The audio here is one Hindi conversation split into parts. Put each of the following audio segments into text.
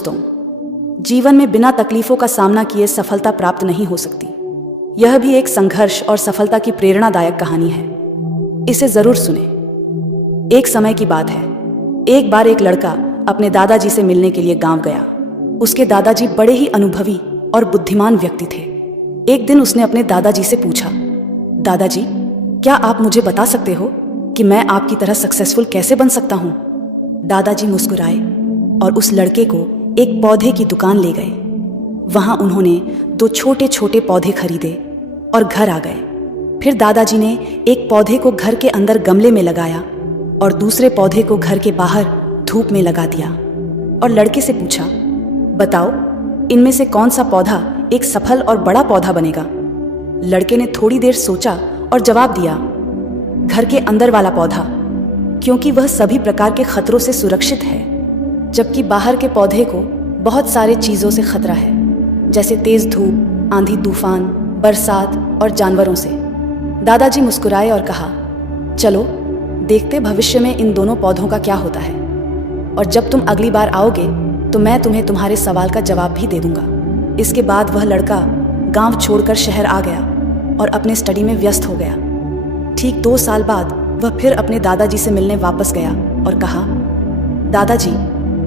दोस्तों, जीवन में बिना तकलीफों का सामना किए सफलता प्राप्त नहीं हो सकती। यह भी एक संघर्ष और सफलता की प्रेरणादायक कहानी है। इसे जरूर सुने। एक समय की बात है, एक बार एक लड़का अपने दादाजी से मिलने के लिए गांव गया। उसके दादाजी बड़े ही अनुभवी और बुद्धिमान व्यक्ति थे। एक दिन उसने अपने दादाजी से पूछा, दादाजी, क्या आप मुझे बता सकते हो कि मैं आपकी तरह सक्सेसफुल कैसे बन सकता हूँ? दादाजी मुस्कुराए और उस लड़के को एक पौधे की दुकान ले गए। वहां उन्होंने 2 छोटे छोटे पौधे खरीदे और घर आ गए। फिर दादाजी ने एक पौधे को घर के अंदर गमले में लगाया और दूसरे पौधे को घर के बाहर धूप में लगा दिया और लड़के से पूछा, बताओ, इनमें से कौन सा पौधा एक सफल और बड़ा पौधा बनेगा? लड़के ने थोड़ी देर सोचा और जवाब दिया, घर के अंदर वाला पौधा, क्योंकि वह सभी प्रकार के खतरों से सुरक्षित है, जबकि बाहर के पौधे को बहुत सारे चीजों से खतरा है, जैसे तेज धूप, आंधी तूफान, बरसात और जानवरों से। दादाजी मुस्कुराए और कहा, चलो देखते भविष्य में इन दोनों पौधों का क्या होता है, और जब तुम अगली बार आओगे तो मैं तुम्हें तुम्हारे सवाल का जवाब भी दे दूंगा। इसके बाद वह लड़का गांव छोड़कर शहर आ गया और अपने स्टडी में व्यस्त हो गया। ठीक 2 साल बाद वह फिर अपने दादाजी से मिलने वापस गया और कहा, दादाजी,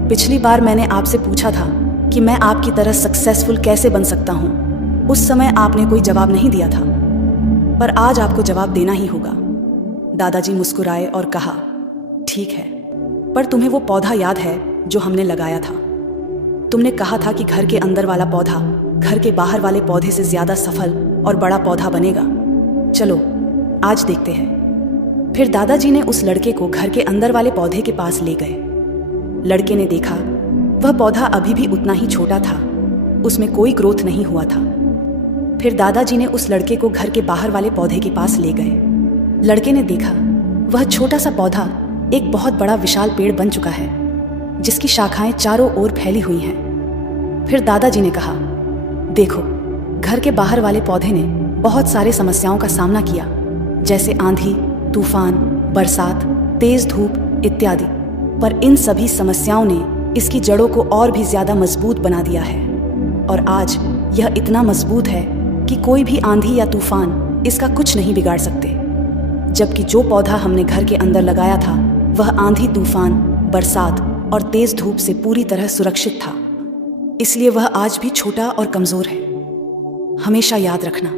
पिछली बार मैंने आपसे पूछा था कि मैं आपकी तरह सक्सेसफुल कैसे बन सकता हूँ। उस समय आपने कोई जवाब नहीं दिया था, पर आज आपको जवाब देना ही होगा। दादाजी मुस्कुराए और कहा, ठीक है, पर तुम्हें वो पौधा याद है जो हमने लगाया था? तुमने कहा था कि घर के अंदर वाला पौधा घर के बाहर वाले पौधे से ज्यादा सफल और बड़ा पौधा बनेगा। चलो आज देखते हैं। फिर दादाजी ने उस लड़के को घर के अंदर वाले पौधे के पास ले गए। लड़के ने देखा वह पौधा अभी भी उतना ही छोटा था, उसमें कोई ग्रोथ नहीं हुआ था। फिर दादाजी ने उस लड़के को घर के बाहर वाले पौधे के पास ले गए। लड़के ने देखा वह छोटा सा पौधा एक बहुत बड़ा विशाल पेड़ बन चुका है, जिसकी शाखाएं चारों ओर फैली हुई हैं। फिर दादाजी ने कहा, देखो, घर के बाहर वाले पौधे ने बहुत सारे समस्याओं का सामना किया, जैसे आंधी तूफान, बरसात, तेज धूप इत्यादि, पर इन सभी समस्याओं ने इसकी जड़ों को और भी ज्यादा मजबूत बना दिया है, और आज यह इतना मजबूत है कि कोई भी आंधी या तूफान इसका कुछ नहीं बिगाड़ सकते। जबकि जो पौधा हमने घर के अंदर लगाया था वह आंधी तूफान, बरसात और तेज धूप से पूरी तरह सुरक्षित था, इसलिए वह आज भी छोटा और कमजोर है। हमेशा याद रखना,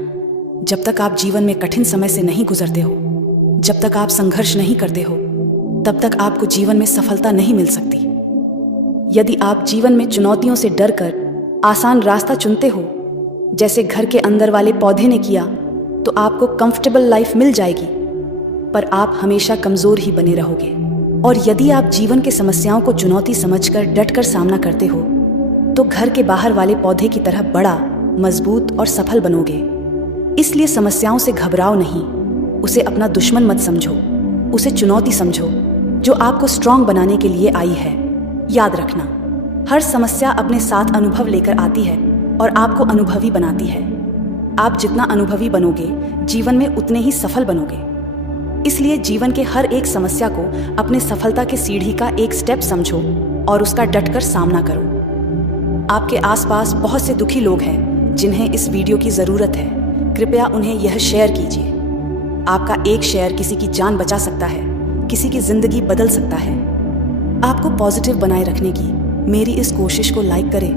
जब तक आप जीवन में कठिन समय से नहीं गुजरते हो, जब तक आप संघर्ष नहीं करते हो, तब तक आपको जीवन में सफलता नहीं मिल सकती। यदि आप जीवन में चुनौतियों से डरकर आसान रास्ता चुनते हो, जैसे घर के अंदर वाले पौधे ने किया, तो आपको कंफर्टेबल लाइफ मिल जाएगी, पर आप हमेशा कमजोर ही बने रहोगे। और यदि आप जीवन के समस्याओं को चुनौती समझकर डटकर सामना करते हो, तो घर के बाहर वाले पौधे की तरह बड़ा, मजबूत और सफल बनोगे। इसलिए समस्याओं से घबराओ नहीं, उसे अपना दुश्मन मत समझो, उसे चुनौती समझो जो आपको स्ट्रांग बनाने के लिए आई है। याद रखना, हर समस्या अपने साथ अनुभव लेकर आती है और आपको अनुभवी बनाती है। आप जितना अनुभवी बनोगे, जीवन में उतने ही सफल बनोगे। इसलिए जीवन के हर एक समस्या को अपने सफलता के सीढ़ी का एक स्टेप समझो और उसका डटकर सामना करो। आपके आसपास बहुत से दुखी लोग हैं जिन्हें इस वीडियो की जरूरत है। कृपया उन्हें यह शेयर कीजिए। आपका एक शेयर किसी की जान बचा सकता है, किसी की जिंदगी बदल सकता है। आपको पॉजिटिव बनाए रखने की मेरी इस कोशिश को लाइक करें